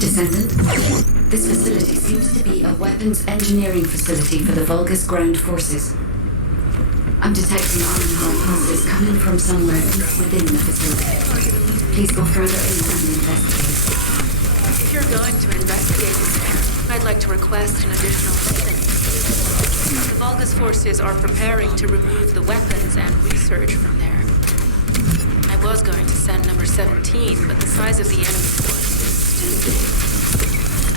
Descendant, this facility seems to be a weapons engineering facility for the Vulgus ground forces. I'm detecting arm pulses coming from somewhere within the facility. Please go further in and investigate. If you're going to investigate, I'd like to request an additional thing. The Vulgus forces are preparing to remove the weapons and research from there. I was going to send number 17, but the size of the enemy force is too big.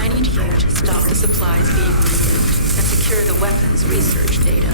I need you to stop the supplies being removed and secure the weapons research data.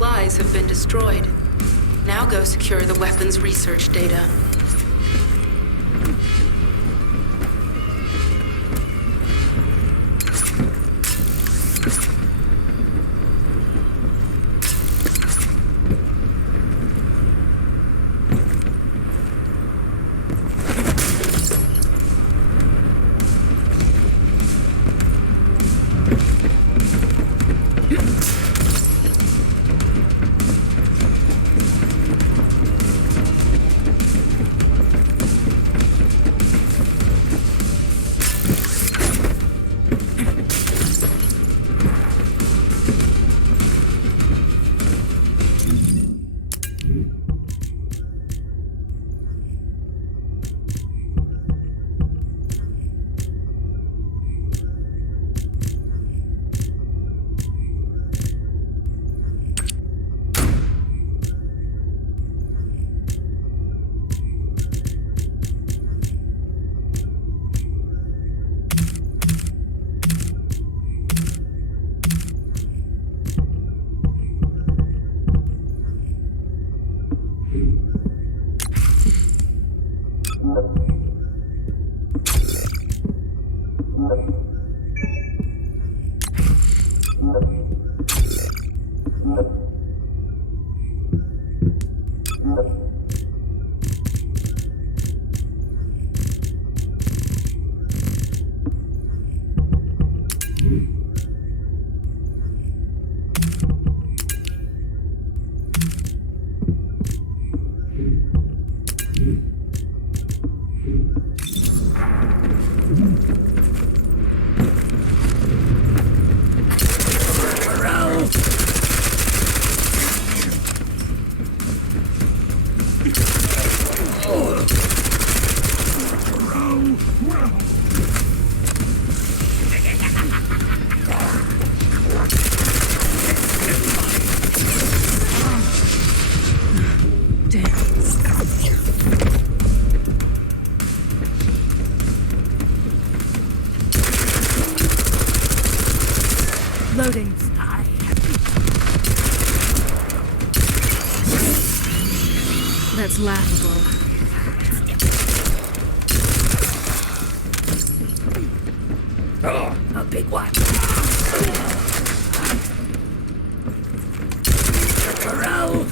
supplies have been destroyed. Now go secure the weapons research data. Loading. That's laughable. Oh, a big one. Corral.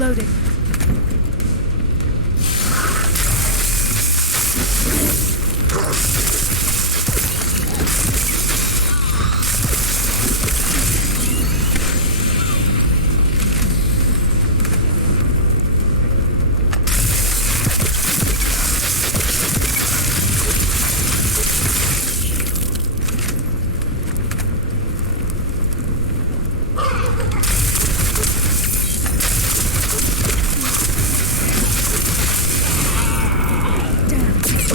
Loading.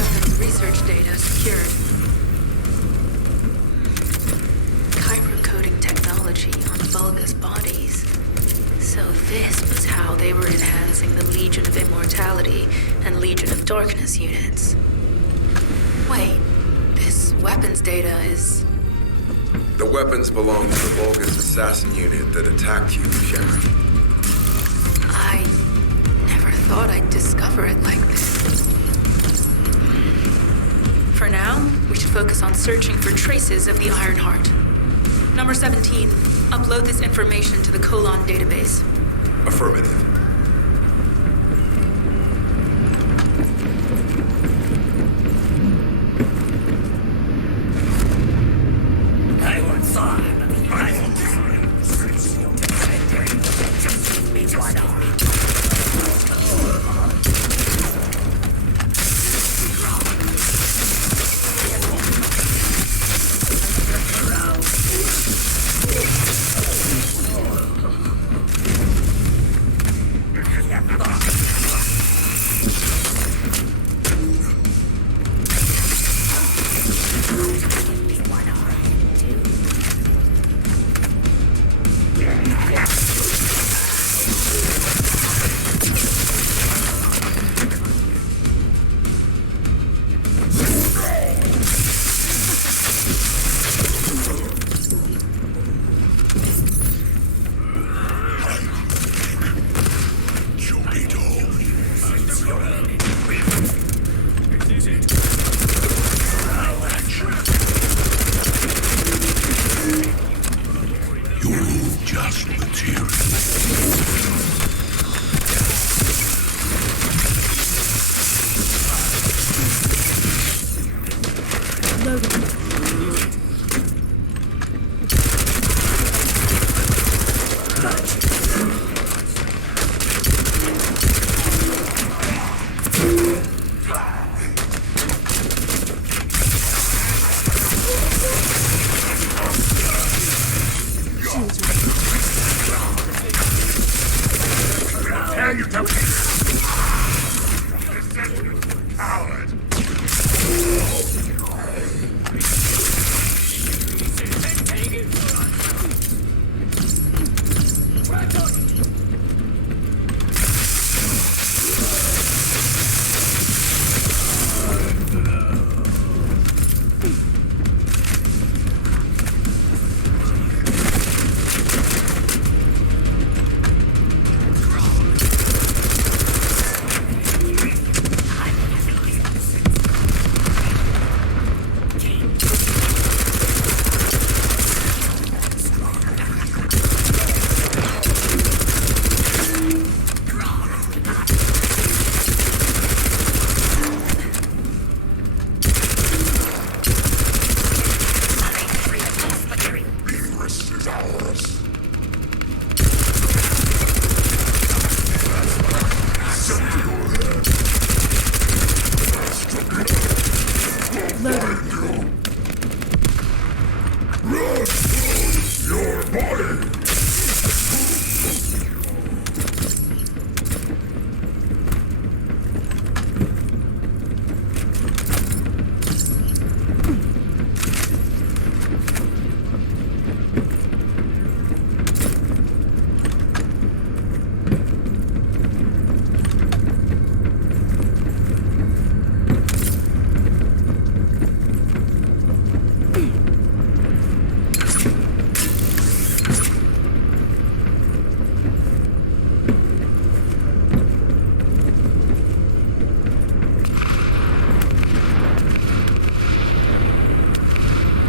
Weapons research data secured. Coding technology on Vulgus bodies. So this was how they were enhancing the Legion of Immortality and Legion of Darkness units. Wait, this weapons data is... The weapons belong to the Vulgus assassin unit that attacked you, Sharon. I never thought I'd discover it like this. For now, we should focus on searching for traces of the Ironheart. Number 17, upload this information to the Colon database. Affirmative. I want some. I want just me one of me.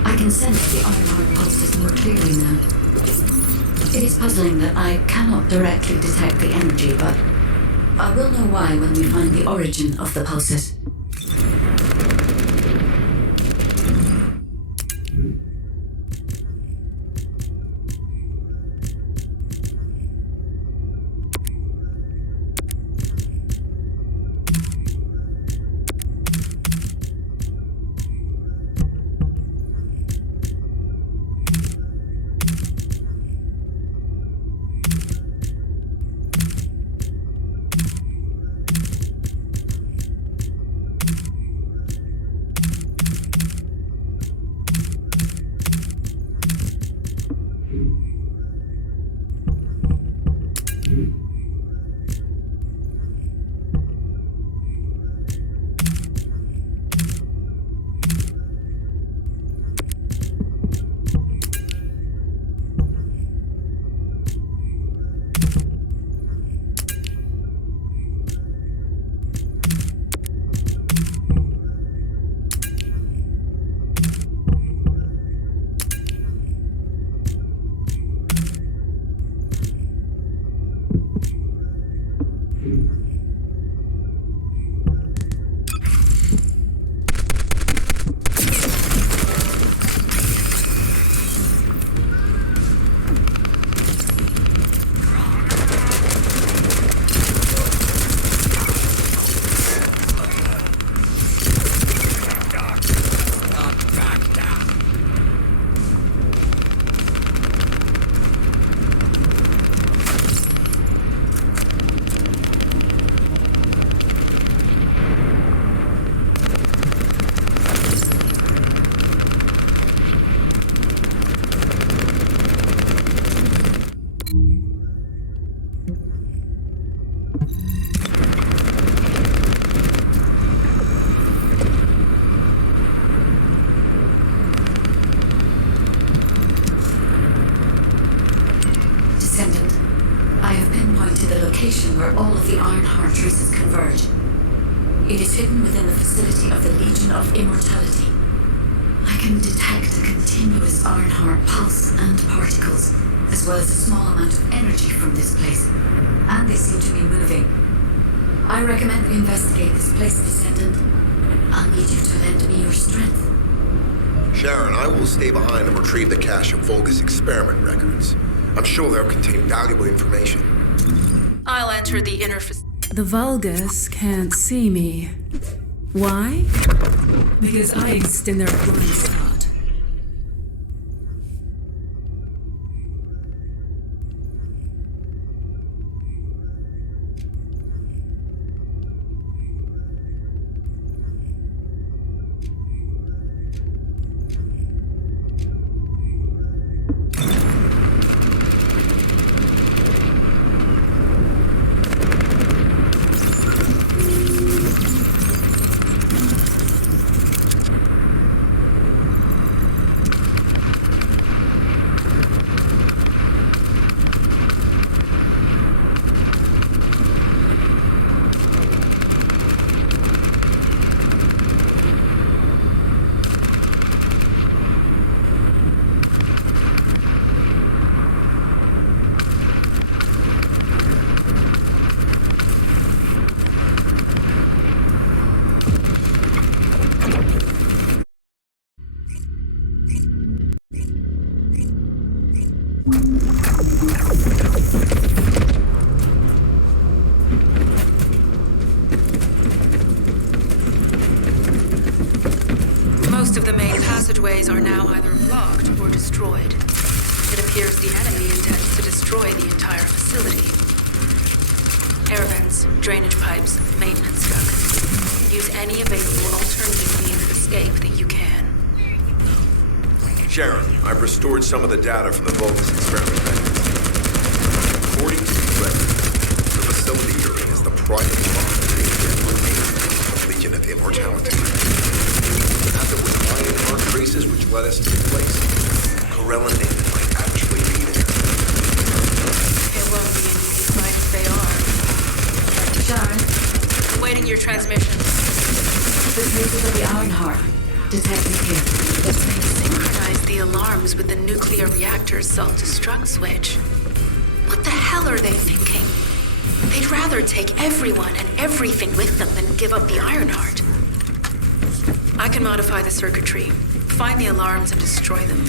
I can sense the Ironheart pulses more clearly now. It is puzzling that I cannot directly detect the energy, but I will know why when we find the origin of the pulses. Descendant, I have pinpointed the location where all of the Ironheart traces converge. It is hidden within the facility of the Legion of Immortality. I can detect a continuous Ironheart pulse and particles, as well as a small amount of energy from this place, and they seem to be moving. I recommend we investigate this place, Descendant. I'll need you to lend me your strength. Sharon, I will stay behind and retrieve the cache of Vulgus experiment records. I'm sure they'll contain valuable information. I'll enter the inner facility. The Vulgus can't see me. Why? Because I exist in their blind spot. Most of the main passageways are now either blocked or destroyed. It appears the enemy intends to destroy the entire facility. Air vents, drainage pipes, maintenance ducts. Use any available alternative means of escape that you can. Sharon, I've restored some of the data from the Vulgus experiment records. According to the record, the facility you're in is the private of Legion of Immortality. And there was Ironheart traces which led us to the place. Corella named might actually be there. It won't be an easy fight if they are. Sharon, Awaiting your transmission. the traces of the Ironheart. Detected here. Synchronize the alarms with the nuclear reactor's self-destruct switch. hell are they thinking? They'd rather take everyone and everything with them than give up the Ironheart. I can modify the circuitry, find the alarms and destroy them.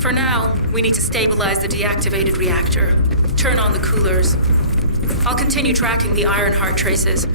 For now, we need to stabilize the deactivated reactor, turn on the coolers. I'll continue tracking the Ironheart traces.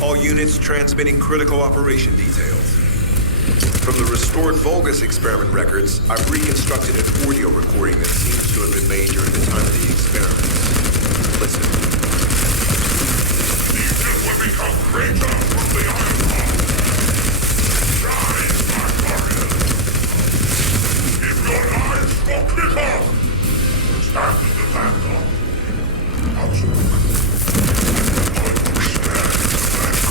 All units transmitting critical operation details. From the restored Vulgus experiment records, I've reconstructed an audio recording that seems to have been made during the time of the experiments. Listen. These will become greater from the Ironheart. Shine, my warriors. If your lives will kick off, stand in the vanguard. Outspoken. I will stand in the vanguard.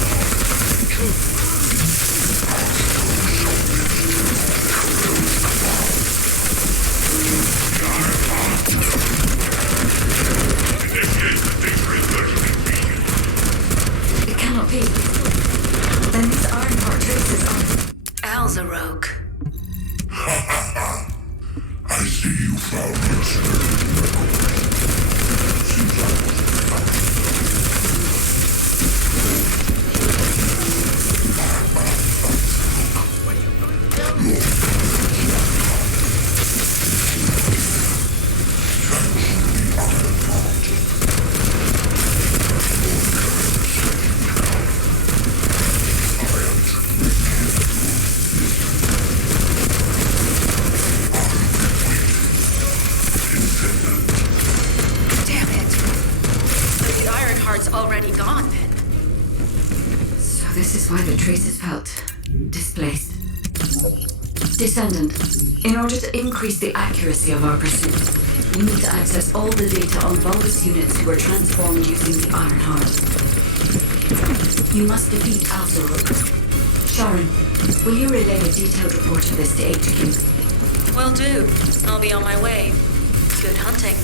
Alzarok. I see you found your Seems I Damn it. So the Ironheart's already gone then. So this is why the traces felt displaced. Descendant, in order to increase the accuracy of our pursuit, we need to access all the data on Vulgus units who were transformed using the Ironheart. You must defeat Alzarok. Sharon, will you relay a detailed report of this to HQ? Will do. I'll be on my way. Good hunting.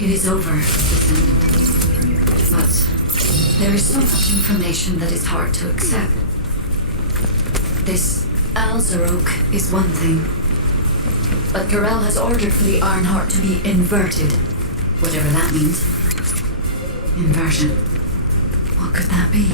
It is over, Descendant. But there is so much information that is hard to accept. This Alzarok is one thing, but Garel has ordered for the Ironheart to be inverted, whatever that means. Inversion. What could that be?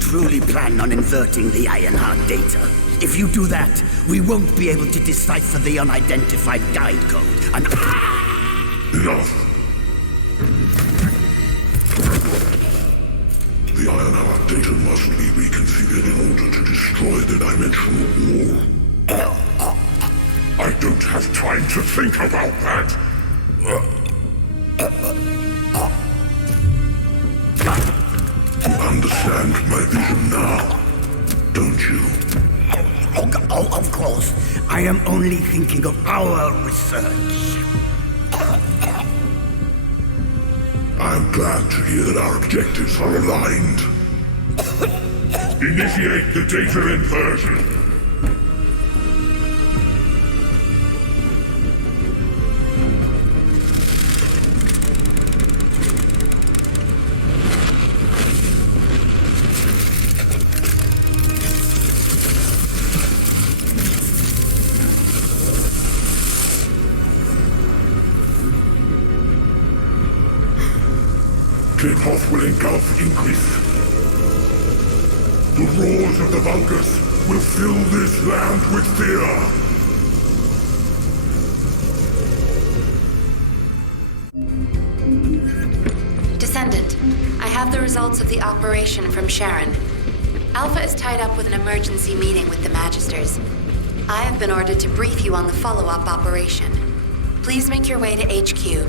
truly plan on inverting the Ironheart data? If you do that, we won't be able to decipher the unidentified guide code. And Enough. The Ironheart data must be reconfigured in order to destroy the dimensional wall. I don't have time to think about that. You understand my vision now, don't you? Oh, of course. I am only thinking of our research. I'm glad to hear that our objectives are aligned. Initiate the data inversion. Kickoff will engulf Inquis. The roars of the Vulgus will fill this land with fear. Descendant, I have the results of the operation from Sharon. Alpha is tied up with an emergency meeting with the Magisters. I have been ordered to brief you on the follow-up operation. Please make your way to HQ.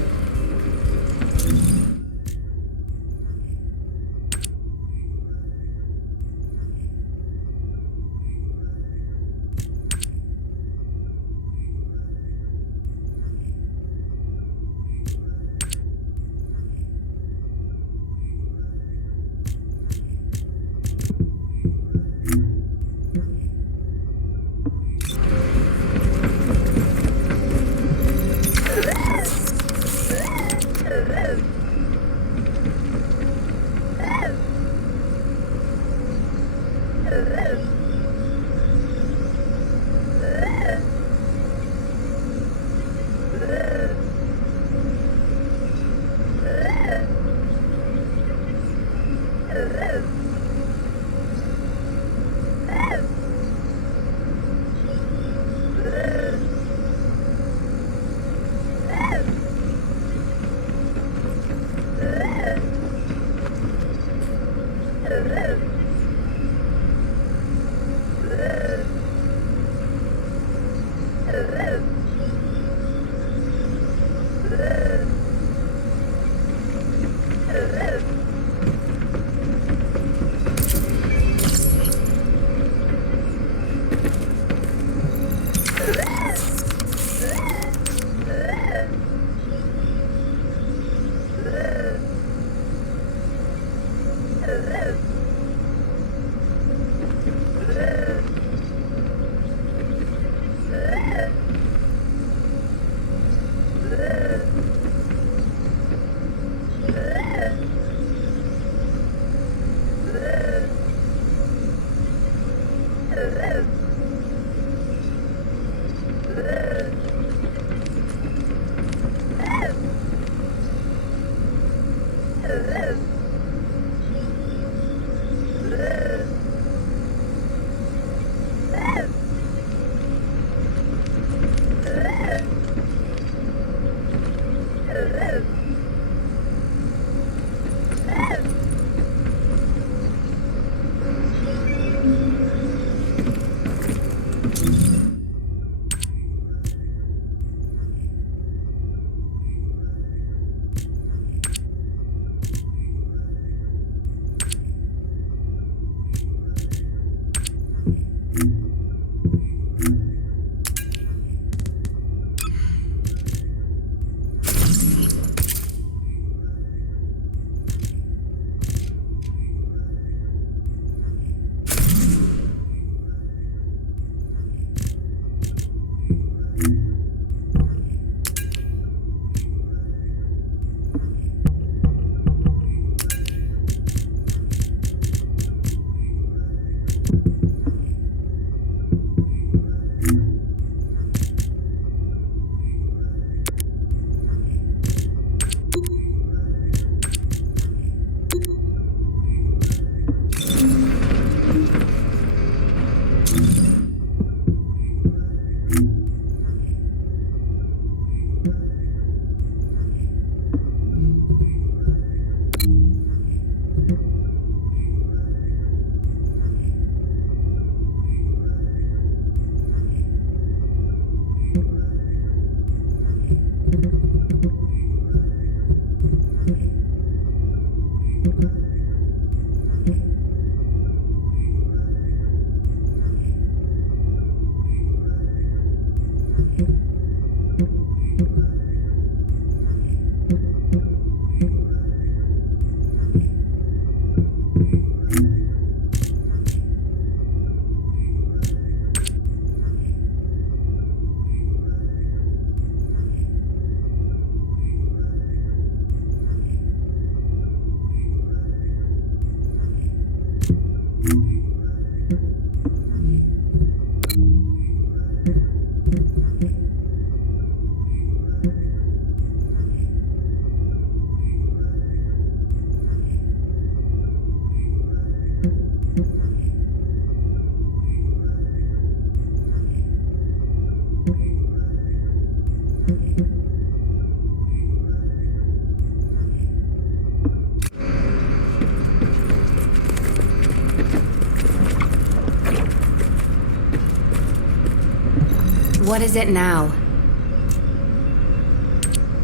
What is it now?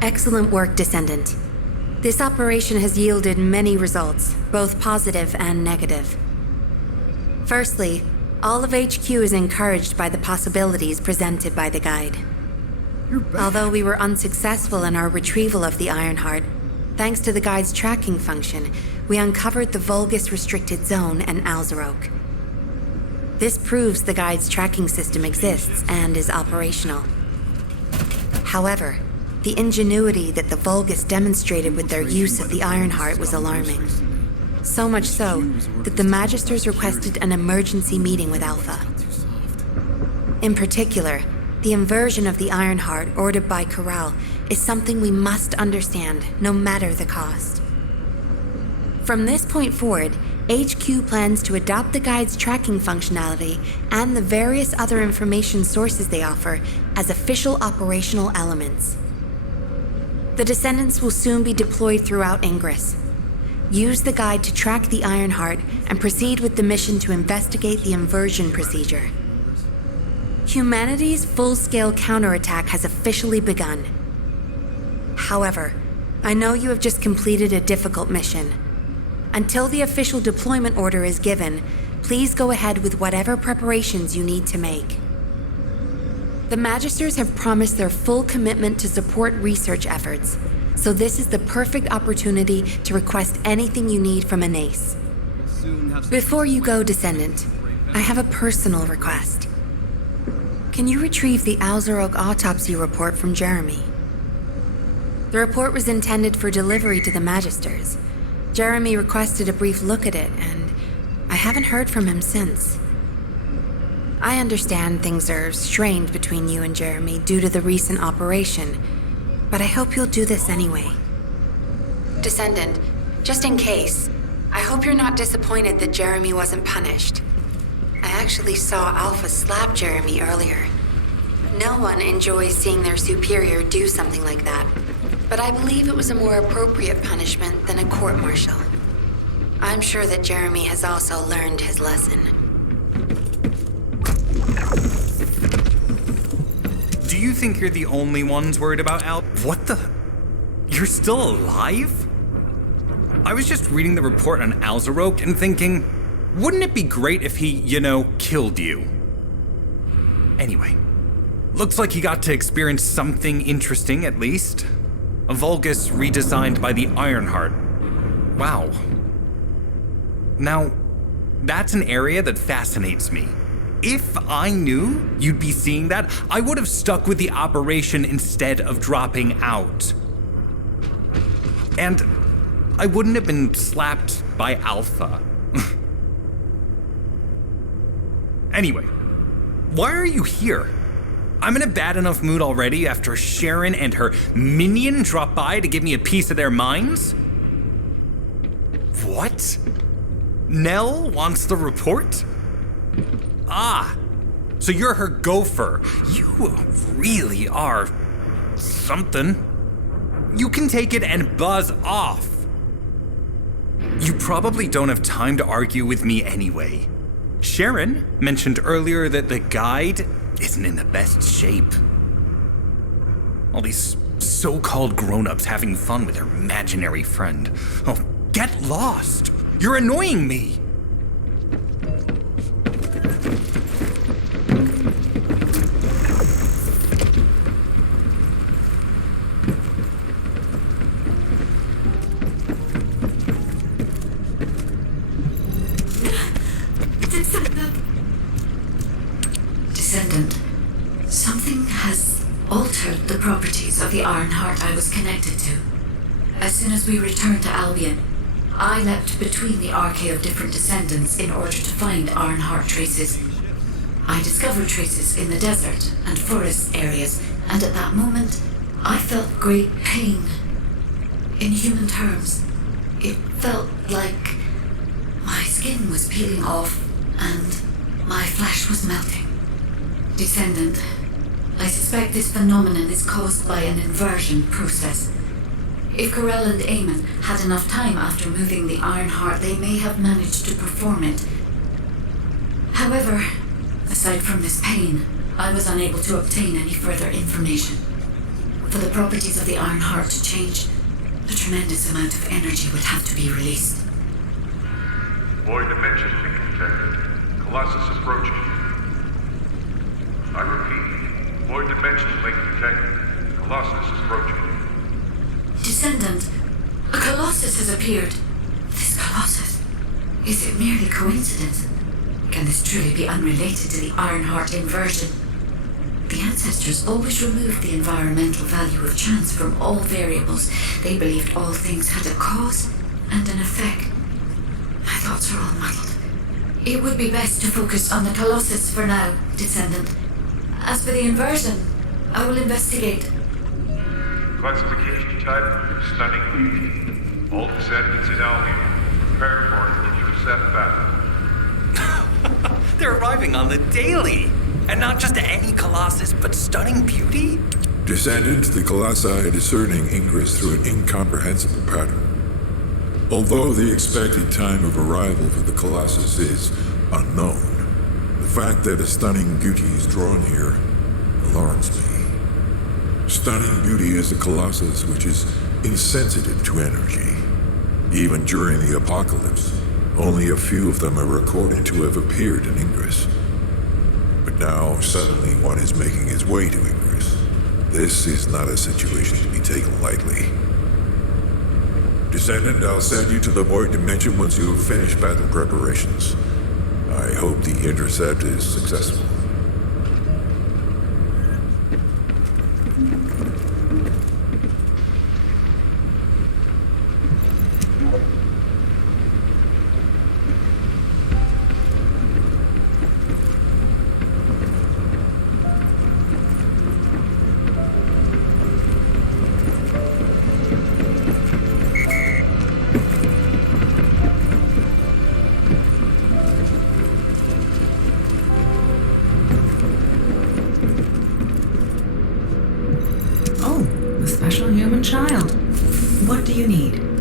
Excellent work, Descendant. This operation has yielded many results, both positive and negative. Firstly, all of HQ is encouraged by the possibilities presented by the guide. Although we were unsuccessful in our retrieval of the Ironheart, thanks to the guide's tracking function, we uncovered the Vulgus restricted zone and Alzarok. This proves the guide's tracking system exists and is operational. However, the ingenuity that the Vulgus demonstrated with their use of the Ironheart was alarming. So much so that the Magisters requested an emergency meeting with Alpha. In particular, the inversion of the Ironheart ordered by Corral is something we must understand, no matter the cost. From this point forward, HQ plans to adopt the guide's tracking functionality and the various other information sources they offer as official operational elements. The Descendants will soon be deployed throughout Ingress. Use the guide to track the Ironheart and proceed with the mission to investigate the inversion procedure. Humanity's full-scale counterattack has officially begun. However, I know you have just completed a difficult mission. Until the official deployment order is given, please go ahead with whatever preparations you need to make. The Magisters have promised their full commitment to support research efforts, so this is the perfect opportunity to request anything you need from an ace. Before you go, Descendant, I have a personal request. Can you retrieve the Alzarok autopsy report from Jeremy? The report was intended for delivery to the Magisters. Jeremy requested a brief look at it, and I haven't heard from him since. I understand things are strained between you and Jeremy due to the recent operation, but I hope you'll do this anyway. Descendant, just in case, I hope you're not disappointed that Jeremy wasn't punished. I actually saw Alpha slap Jeremy earlier. No one enjoys seeing their superior do something like that, but I believe it was a more appropriate punishment than a court-martial. I'm sure that Jeremy has also learned his lesson. Do you think you're the only ones worried about Al? What the? You're still alive? I was just reading the report on Alzarok and thinking, wouldn't it be great if he, killed you? Anyway, looks like you got to experience something interesting at least. A Vulgus redesigned by the Ironheart. Wow. Now, that's an area that fascinates me. If I knew you'd be seeing that, I would have stuck with the operation instead of dropping out. And I wouldn't have been slapped by Alpha. Anyway, why are you here? I'm in a bad enough mood already after Sharon and her minion drop by to give me a piece of their minds? What? Nell wants the report? Ah, so you're her gopher. You really are something. You can take it and buzz off. You probably don't have time to argue with me anyway. Sharon mentioned earlier that the guide isn't in the best shape. All these so-called grown-ups having fun with their imaginary friend. Oh, get lost! You're annoying me! Descendant, something has altered the properties of the Ironheart I was connected to. As soon as we returned to Albion, I leapt between the arcade of different Descendants in order to find Ironheart traces. I discovered traces in the desert and forest areas, and at that moment, I felt great pain. In human terms, it felt like my skin was peeling off and my flesh was melting. Descendant, I suspect this phenomenon is caused by an inversion process. If Corell and Eamon had enough time after moving the Ironheart, they may have managed to perform it. However, aside from this pain, I was unable to obtain any further information. For the properties of the Iron Heart to change, a tremendous amount of energy would have to be released. Void dimension being detected. Colossus approaching. I repeat, void dimension link detected. Colossus approaching. Descendant, a Colossus has appeared. This Colossus, is it merely coincidence? Can this truly be unrelated to the Iron Heart inversion? The ancestors always removed the environmental value of chance from all variables. They believed all things had a cause and an effect. My thoughts are all muddled. It would be best to focus on the Colossus for now, Descendant. As for the inversion, I will investigate. Classification type, stunning beauty. All descendants in Albion. Prepare for an intercept battle. They're arriving on the daily! And not just any Colossus, but stunning beauty? Descendant, the Colossi are discerning ingress through an incomprehensible pattern. Although the expected time of arrival for the Colossus is unknown, the fact that a stunning beauty is drawn here alarms me. Stunning beauty is a Colossus which is insensitive to energy. Even during the apocalypse, only a few of them are recorded to have appeared in Ingress. But now, suddenly, one is making his way to Ingress. This is not a situation to be taken lightly. Descendant, I'll send you to the Void Dimension once you have finished battle preparations. I hope the intercept is successful. Oh, a special human child. What do you need?